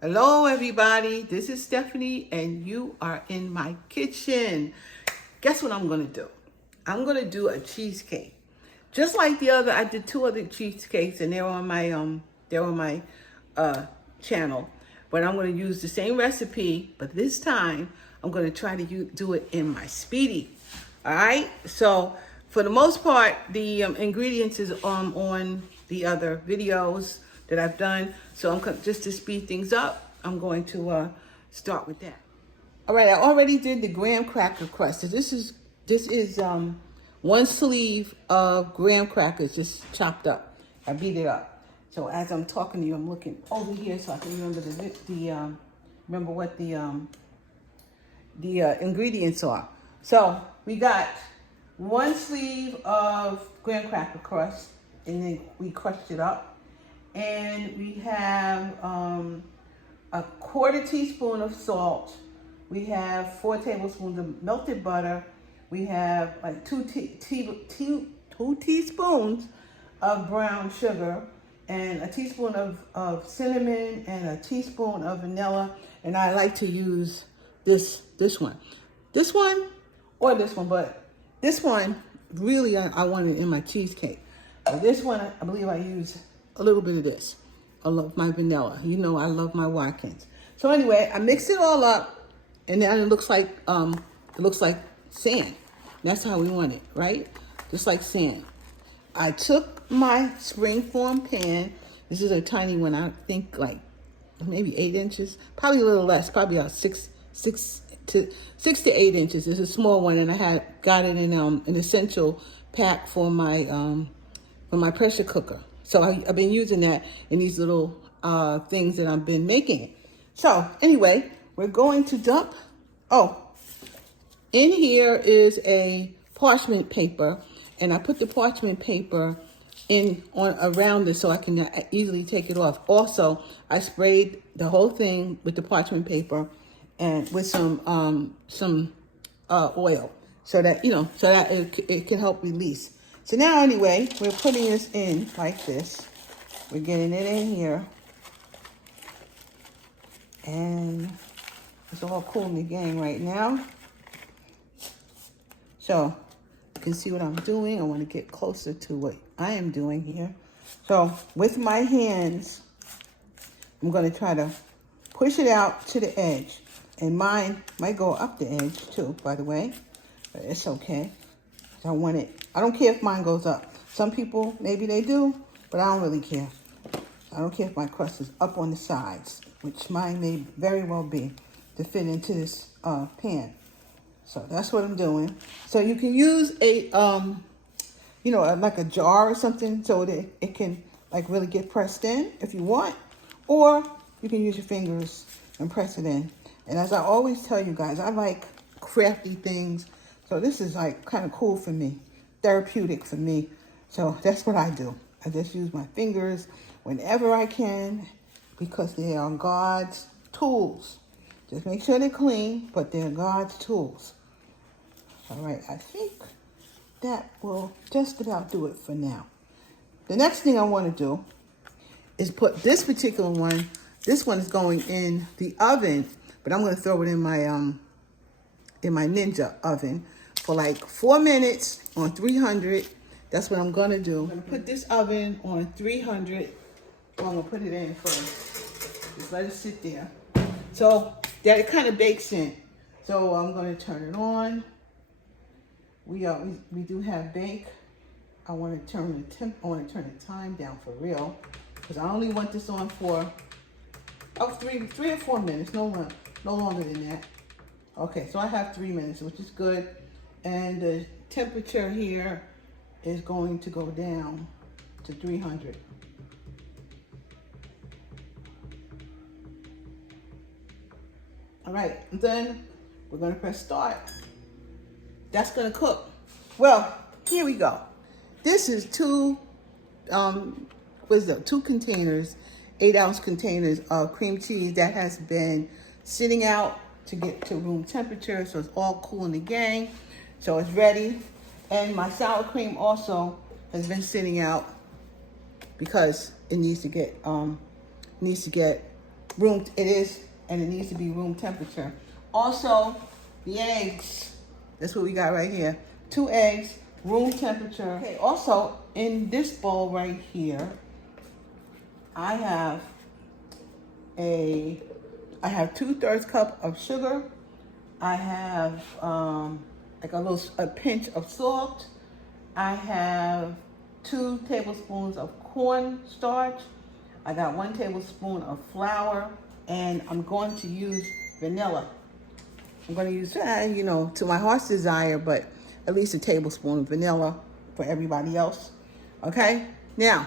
Hello everybody, this is Stephanie and you are in my kitchen. Guess what I'm gonna do? I'm gonna do a cheesecake. Just like I did 2 other cheesecakes and they're on my channel. But I'm gonna use the same recipe, but this time I'm gonna try to do it in my Speedi. All right, so for the most part, the ingredients is on the other videos that I've done. So just to speed things up, I'm going to start with that. All right, I already did the graham cracker crust. So this is 1 sleeve of graham crackers just chopped up. I beat it up. So as I'm talking to you, I'm looking over here so I can remember what the ingredients are. So we got 1 sleeve of graham cracker crust, and then we crushed it up. And we have a 1/4 teaspoon of salt. We have 4 tablespoons of melted butter. We have like 2 teaspoons of brown sugar, and a teaspoon of cinnamon, and a teaspoon of vanilla. And I like to use this one. This one or this one, but this one really I want it in my cheesecake. But this one, I believe I use a little bit of this. I love my vanilla. You know I love my Watkins. So anyway, I mixed it all up, and then it looks like sand. That's how we want it, right? Just like sand. I took my springform pan. This is a tiny one. I think like maybe 8 inches, probably a little less, probably about 6 to 8 inches. It's a small one, and I got it in an essential pack for my pressure cooker. So I've been using that in these little things that I've been making. So anyway, we're going to dump. Oh, in here is a parchment paper, and I put the parchment paper around this so I can easily take it off. Also, I sprayed the whole thing with the parchment paper and with some oil, so that it can help release. So now anyway, we're putting this in like this. We're getting it in here. And it's all cool in the gang right now. So you can see what I'm doing. I want to get closer to what I am doing here. So with my hands, I'm going to try to push it out to the edge. And mine might go up the edge too, by the way. But it's okay. I want it. I don't care if mine goes up. Some people, maybe they do, but I don't really care. I don't care if my crust is up on the sides, which mine may very well be to fit into this pan. So that's what I'm doing. So you can use a, like a jar or something so that it can like really get pressed in if you want, or you can use your fingers and press it in. And as I always tell you guys, I like crafty things. So this is like kind of cool for me, therapeutic for me. So that's what I do. I just use my fingers whenever I can because they are God's tools. Just make sure they're clean, but they're God's tools. All right, I think that will just about do it for now. The next thing I want to do is put this particular one. This one is going in the oven, but I'm going to throw it in my Ninja oven for like 4 minutes on 300. That's what I'm going to do. I'm going to put this oven on 300. I'm going to put it in first. Just let it sit there so that it kind of bakes in. So I'm going to turn it on. We do have bake. I want to turn the temp. I want to turn the time down for real because I only want this on for 3 or 4 minutes. No longer than that. Okay, so I have 3 minutes, which is good. And the temperature here is going to go down to 300. All right, and then we're gonna press start. That's gonna cook. Well, here we go. This is 2 containers, 8-ounce containers of cream cheese that has been sitting out to get to room temperature, so it's all cool in the gang. So it's ready. And my sour cream also has been sitting out because it needs to get it is, and it needs to be room temperature. Also, the eggs, that's what we got right here. 2 eggs, room temperature. Okay, also, in this bowl right here, I have 2/3 cup of sugar. I have like a pinch of salt. I have 2 tablespoons of cornstarch. I got 1 tablespoon of flour, and I'm going to use vanilla. I'm going to use, to my heart's desire, but at least a tablespoon of vanilla for everybody else. Okay? Now,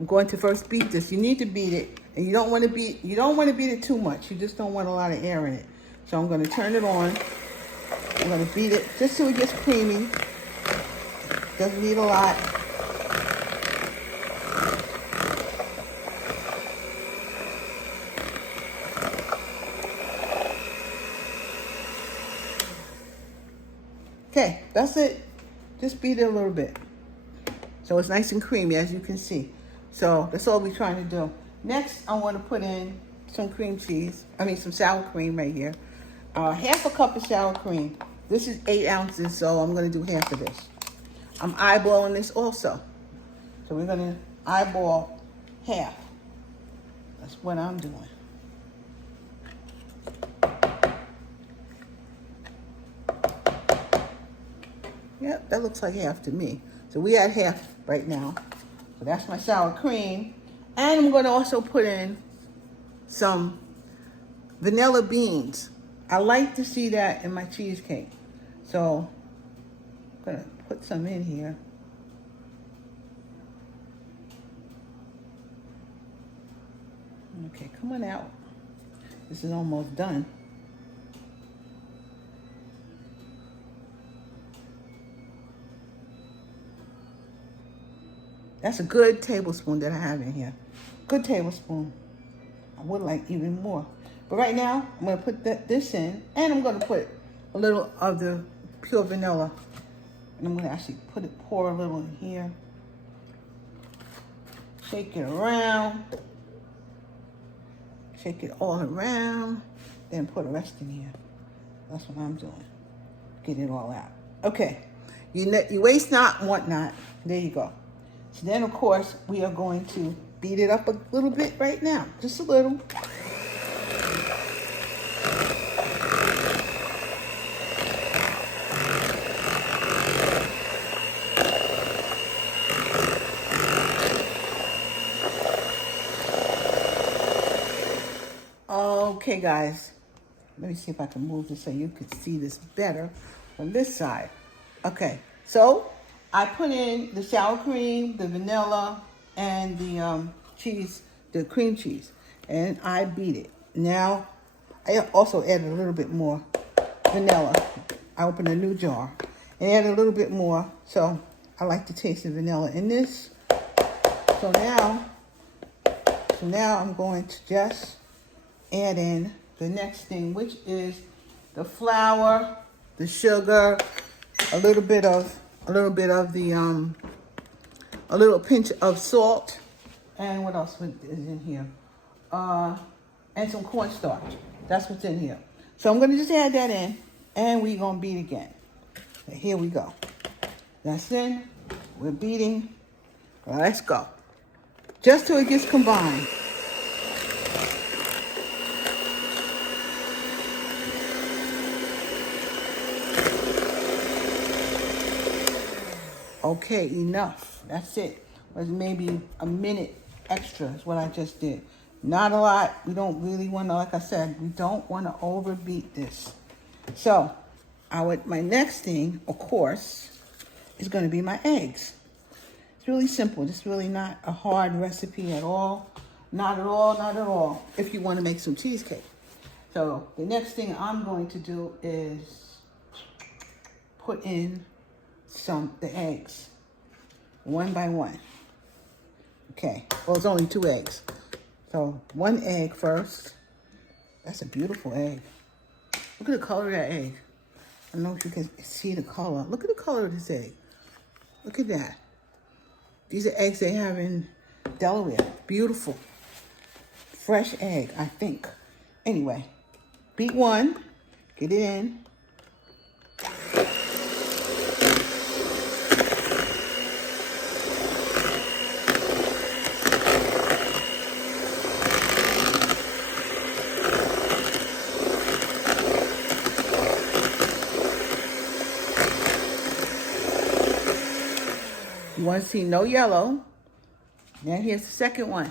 I'm going to first beat this. You need to beat it, and you don't want to beat it too much. You just don't want a lot of air in it. So I'm going to turn it on. I'm going to beat it just so it gets creamy. Doesn't need a lot. Okay, that's it. Just beat it a little bit. So it's nice and creamy, as you can see. So that's all we're trying to do. Next, I want to put in some some sour cream right here. 1/2 cup of sour cream. This is 8 ounces, so I'm going to do half of this. I'm eyeballing this also. So we're going to eyeball half. That's what I'm doing. Yep, that looks like half to me. So we at half right now. So that's my sour cream. And I'm going to also put in some vanilla beans. I like to see that in my cheesecake. So I'm going to put some in here. Okay, come on out. This is almost done. That's a good tablespoon that I have in here. Good tablespoon. I would like even more. But right now, I'm going to put this in, and I'm going to put a little of the pure vanilla. And I'm going to actually pour a little in here. Shake it around. Shake it all around. Then put the rest in here. That's what I'm doing. Get it all out. Okay. You waste not, want not. There you go. So then, of course, we are going to beat it up a little bit right now. Just a little. Okay, guys. Let me see if I can move this so you could see this better from this side. Okay, so I put in the sour cream, the vanilla, and the cheese, the cream cheese, and I beat it. Now, I also added a little bit more vanilla. I opened a new jar and added a little bit more, so I like to taste the vanilla in this. So now I'm going to just add in the next thing, which is the flour, the sugar, a little pinch of salt, and what else is in here? And some cornstarch. That's what's in here. So I'm going to just add that in, and we're going to beat again. So here we go. That's in. We're beating. Let's go. Just till it gets combined. Okay, enough. That's it. It was maybe a minute extra is what I just did. Not a lot. We don't really want to, like I said, we don't want to overbeat this. So, my next thing, of course, is going to be my eggs. It's really simple. It's really not a hard recipe at all. Not at all, not at all, if you want to make some cheesecake. So, the next thing I'm going to do is put in the eggs, one by one. Okay, well, it's only 2 eggs. So 1 egg first. That's a beautiful egg. Look at the color of that egg. I don't know if you can see the color. Look at the color of this egg. Look at that. These are eggs they have in Delaware. Beautiful. fresh egg, I think. Anyway, beat one, get it in. You want to see no yellow. Now here's the second one.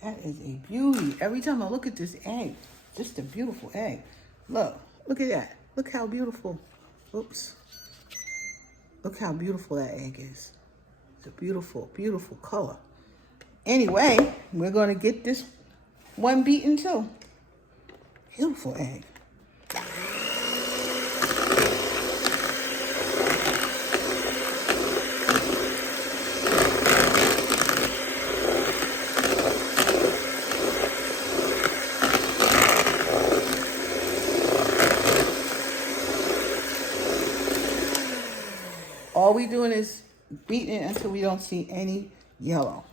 That is a beauty. Every time I look at this egg, just a beautiful egg. Look at that. Look how beautiful. Oops. Look how beautiful that egg is. It's a beautiful, beautiful color. Anyway, we're going to get this one beaten too. Beautiful egg. All we doing is beating it until we don't see any yellow.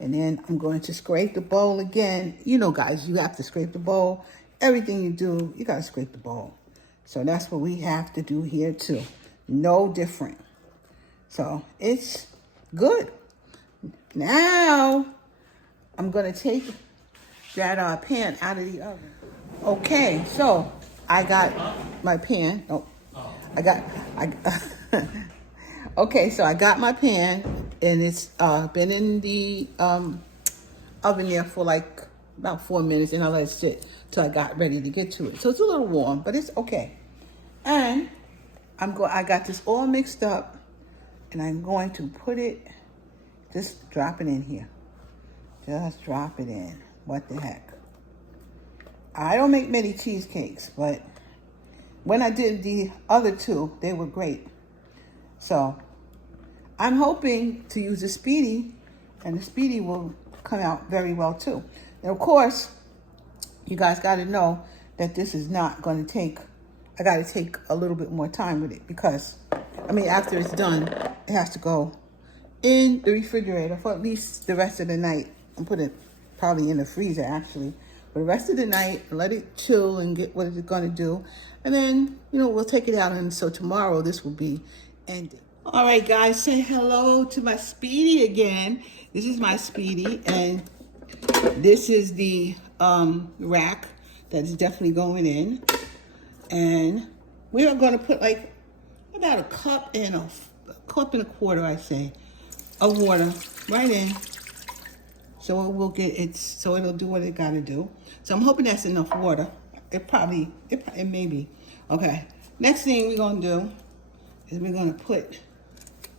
And then I'm going to scrape the bowl again. You know, guys, you have to scrape the bowl. Everything you do, you got to scrape the bowl. So that's what we have to do here too. No different. So it's good. Now I'm going to take that pan out of the oven. Okay, so I got my pan. Okay, so I got my pan, and it's been in the oven there for like about 4 minutes, and I let it sit till I got ready to get to it. So it's a little warm, but it's okay. And I got this all mixed up, and I'm going to put it, just drop it in here. Just drop it in. What the heck? I don't make many cheesecakes, but when I did the other two, they were great. So I'm hoping to use the Speedi, and the Speedi will come out very well too. And of course, you guys got to know that this is not going to take, I got to take a little bit more time with it because, I mean, after it's done, it has to go in the refrigerator for at least the rest of the night. I'm putting it probably in the freezer actually. For the rest of the night, let it chill and get what it's going to do. And then, you know, we'll take it out. And so tomorrow this will be ended. All right, guys, say hello to my Speedi again. This is my Speedi, and this is the rack that is definitely going in. And we are going to put like about a cup and a quarter, I say, of water right in. So it will get it. So it'll do what it got to do. So I'm hoping that's enough water. It may be. Okay. Next thing we're gonna do is we're gonna put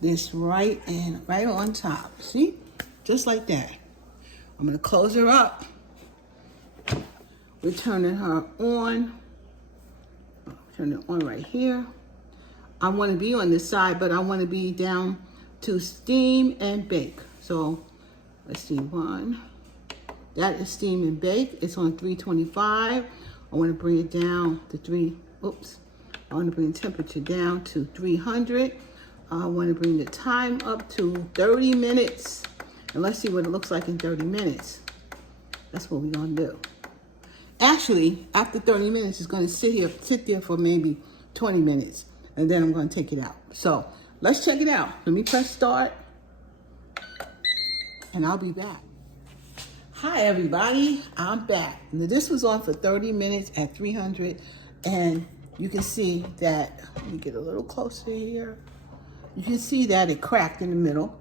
this right on top. See, just like that. I'm gonna close her up. We're turning her on. Turn it on right here. I want to be on this side, but I want to be down to steam and bake. So let's see, one. That is steam and bake. It's on 325. I want to bring it down to I want to bring the temperature down to 300. I want to bring the time up to 30 minutes. And let's see what it looks like in 30 minutes. That's what we're going to do. Actually, after 30 minutes, it's going to sit there for maybe 20 minutes. And then I'm going to take it out. So let's check it out. Let me press start. And I'll be back. Hi, everybody. I'm back. Now, this was on for 30 minutes at 300. And you can see that, let me get a little closer here. You can see that it cracked in the middle.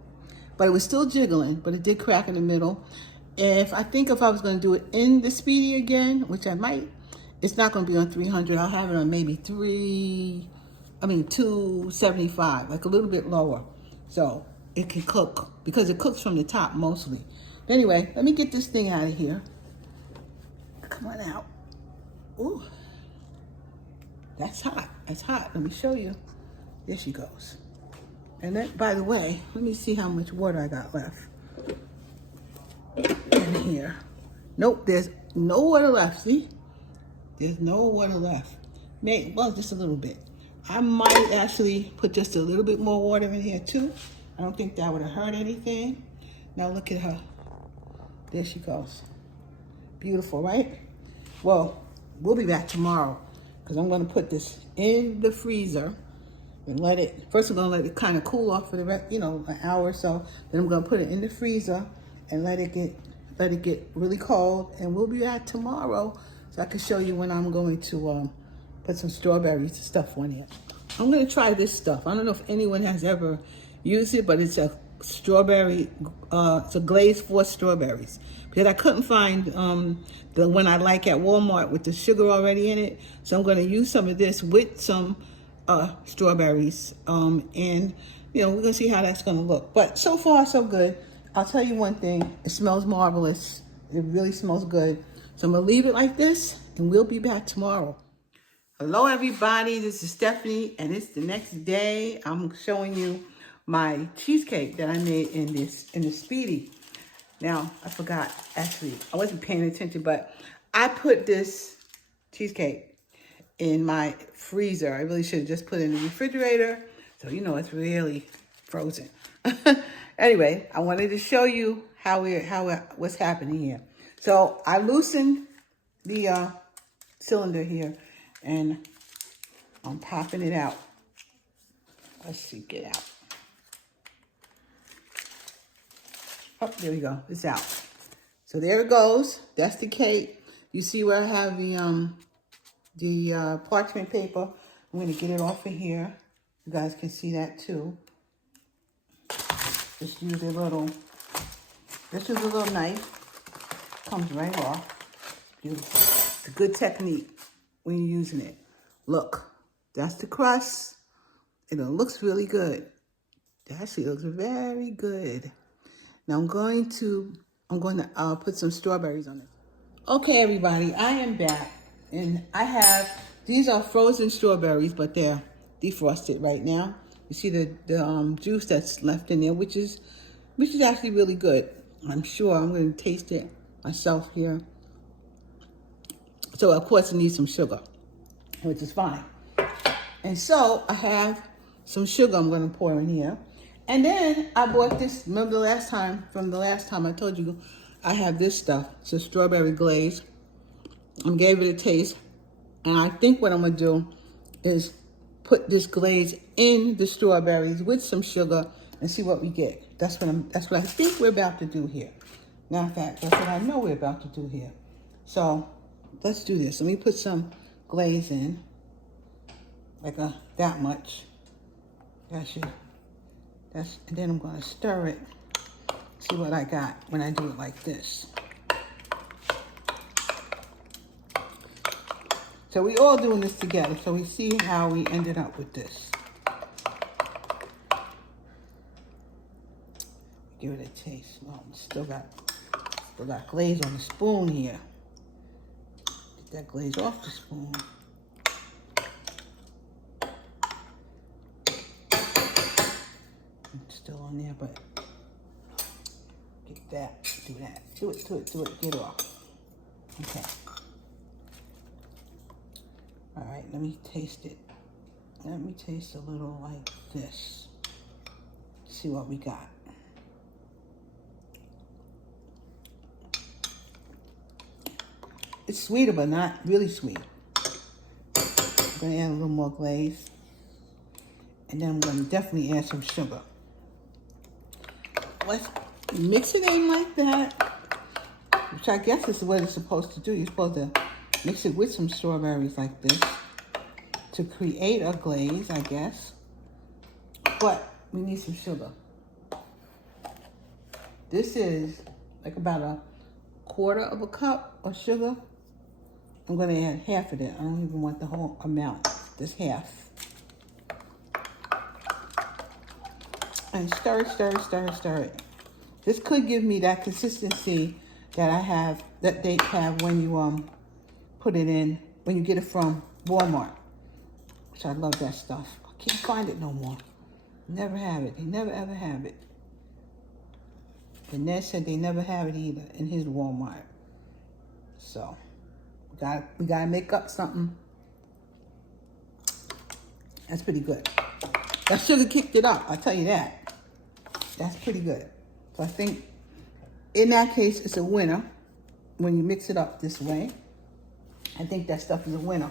But it was still jiggling, but it did crack in the middle. If I was going to do it in the Speedi again, which I might, it's not going to be on 300. I'll have it on maybe 275, like a little bit lower. So it can cook, because it cooks from the top mostly. Anyway, let me get this thing out of here. Come on out. Ooh, that's hot. That's hot. Let me show you. There she goes. And then, by the way, let me see how much water I got left in here. Nope, there's no water left. See? There's no water left. Well, just a little bit. I might actually put just a little bit more water in here too. I don't think that would have hurt anything. Now look at her. There she goes. Beautiful, right? Well, we'll be back tomorrow because I'm going to put this in the freezer and let it, first I'm going to let it kind of cool off for the rest, you know, an hour or so. Then I'm going to put it in the freezer and let it get really cold, and we'll be back tomorrow so I can show you when I'm going to put some strawberries and stuff on it. I'm going to try this stuff. I don't know if anyone has ever used it, but it's a strawberry, it's a glaze for strawberries. Because I couldn't find the one I like at Walmart with the sugar already in it. So I'm going to use some of this with some strawberries. And, you know, we're going to see how that's going to look. But so far, so good. I'll tell you one thing. It smells marvelous. It really smells good. So I'm going to leave it like this, and we'll be back tomorrow. Hello, everybody. This is Stephanie, and it's the next day. I'm showing you my cheesecake that I made in the Speedi. Now, I forgot, actually, I wasn't paying attention, but I put this cheesecake in my freezer. I really should have just put it in the refrigerator, so you know it's really frozen. Anyway, I wanted to show you what's happening here. So I loosened the cylinder here, and I'm popping it out. Let's see, get out. Oh, there we go. It's out. So there it goes. That's the cake. You see where I have the parchment paper. I'm going to get it off of here. You guys can see that too. Just use a little knife. Comes right off. Beautiful. It's a good technique when you're using it. Look, that's the crust. And it looks really good. It actually looks very good. Now I'm going to put some strawberries on it. Okay, everybody, I am back, and these are frozen strawberries, but they're defrosted right now. You see the juice that's left in there, which is actually really good. I'm sure I'm going to taste it myself here. So of course it needs some sugar, which is fine. And so I have some sugar I'm going to pour in here. And then I bought this, remember from the last time I told you, I have this stuff. It's a strawberry glaze. I gave it a taste. And I think what I'm going to do is put this glaze in the strawberries with some sugar and see what we get. That's what I think we're about to do here. Matter of fact, that's what I know we're about to do here. So let's do this. Let me put some glaze in, like that much. And then I'm going to stir it. See what I got when I do it like this. So we all doing this together. So we see how we ended up with this. Give it a taste. Well, still got glaze on the spoon here. Get that glaze off the spoon. It's still on there, but get that. Do that. Do it. Get off. Okay. All right, let me taste it. Let me taste a little like this. See what we got. It's sweeter, but not really sweet. I'm gonna add a little more glaze. And then I'm gonna definitely add some sugar. Let's mix it in like that, which I guess is what it's supposed to do. You're supposed to mix it with some strawberries like this to create a glaze, I guess. But we need some sugar. This is like about a quarter of a cup of sugar. I'm going to add half of it. I don't even want the whole amount, just half. And stir it. This could give me that consistency that they have when you put it in, when you get it from Walmart. Which I love that stuff. I can't find it no more. Never have it. They never ever have it. And Ned said they never have it either in his Walmart. So we gotta make up something. That's pretty good. That sugar kicked it up, I'll tell you that. That's pretty good. So I think in that case, it's a winner when you mix it up this way. I think that stuff is a winner.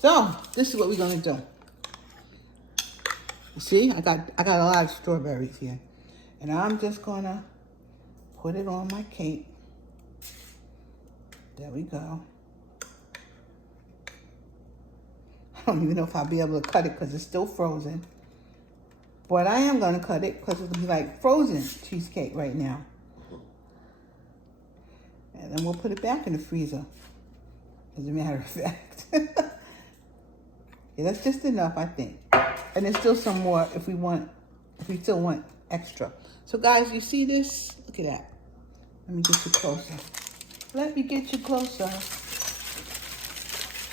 So this is what we're gonna do. You see, I got a lot of strawberries here, and I'm just gonna put it on my cake. There we go. I don't even know if I'll be able to cut it because it's still frozen. But I am gonna cut it because it'll be like frozen cheesecake right now. And then we'll put it back in the freezer, as a matter of fact. Yeah, that's just enough, I think. And there's still some more if we still want extra. So guys, you see this? Look at that. Let me get you closer. Let me get you closer.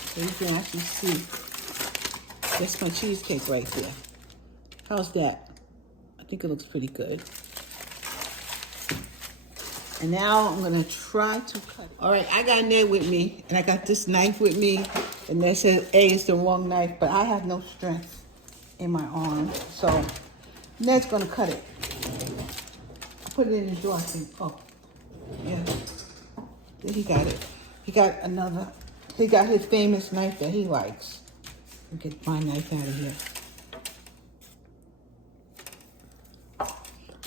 So you can actually see. That's my cheesecake right there. How's that? I think it looks pretty good. And now I'm gonna try to cut it. All right, I got Ned with me, and I got this knife with me, and that says, hey, it's the wrong knife, but I have no strength in my arm, so Ned's gonna cut it. Put it in the drawer, I think. Oh, yeah. There he got it. He got his famous knife that he likes. Let me get my knife out of here.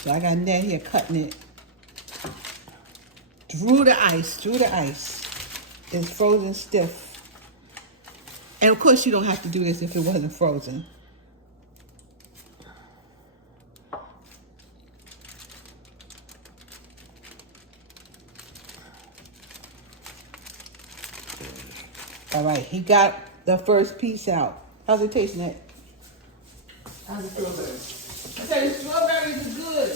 So I got Ned here cutting it. Through the ice. It's frozen stiff. And of course you don't have to do this if it wasn't frozen. All right, he got the first piece out. How's it taste, Ned? How's it feel? I said the strawberries are good.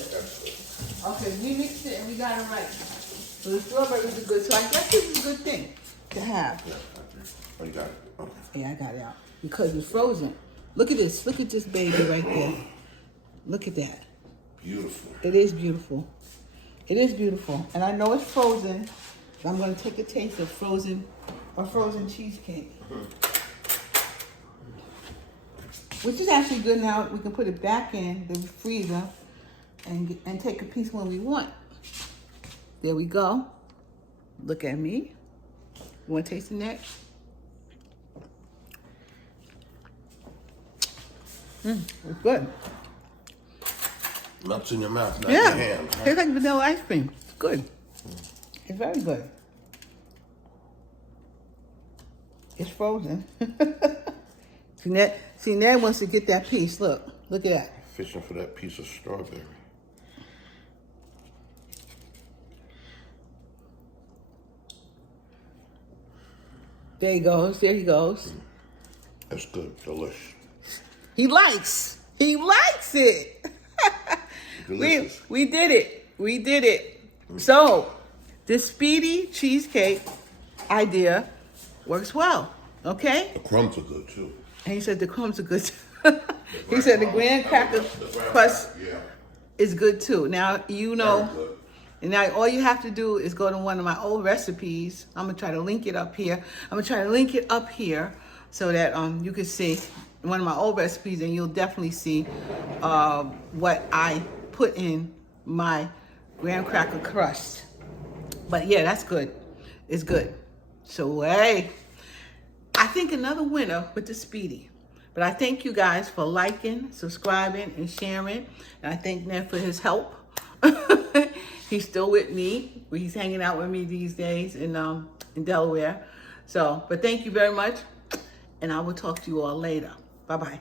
Okay, we mixed it and we got it right. So the strawberries are good. So I guess this is a good thing to have. Yeah, oh, you got it. Okay. Yeah, I got it out because it's frozen. Look at this. Look at this baby right there. Look at that. Beautiful. It is beautiful. It is beautiful. And I know it's frozen. But I'm going to take a taste of frozen cheesecake. Which is actually good now. We can put it back in the freezer and take a piece when we want. There we go. Look at me. You want to taste the next? It's good. Melts in your mouth, not in your hand. Huh? Tastes like vanilla ice cream. It's good. It's very good. It's frozen. See, Ned wants to get that piece. Look at that. Fishing for that piece of strawberry. There he goes. There he goes. That's good. Delish. He likes it. Delicious. We did it. So, this Speedi Cheesecake idea works well. Okay? The crumbs are good too. And he said the crumbs are good too. He said the graham cracker crust is good too. Now, you know, and now all you have to do is go to one of my old recipes. I'm going to try to link it up here. So that you can see one of my old recipes, and you'll definitely see what I put in my graham cracker crust. But yeah, that's good. It's good. So hey, I think another winner with the Speedi. But I thank you guys for liking, subscribing, and sharing. And I thank Ned for his help. He's still with me. He's hanging out with me these days in Delaware. So, but thank you very much. And I will talk to you all later. Bye-bye.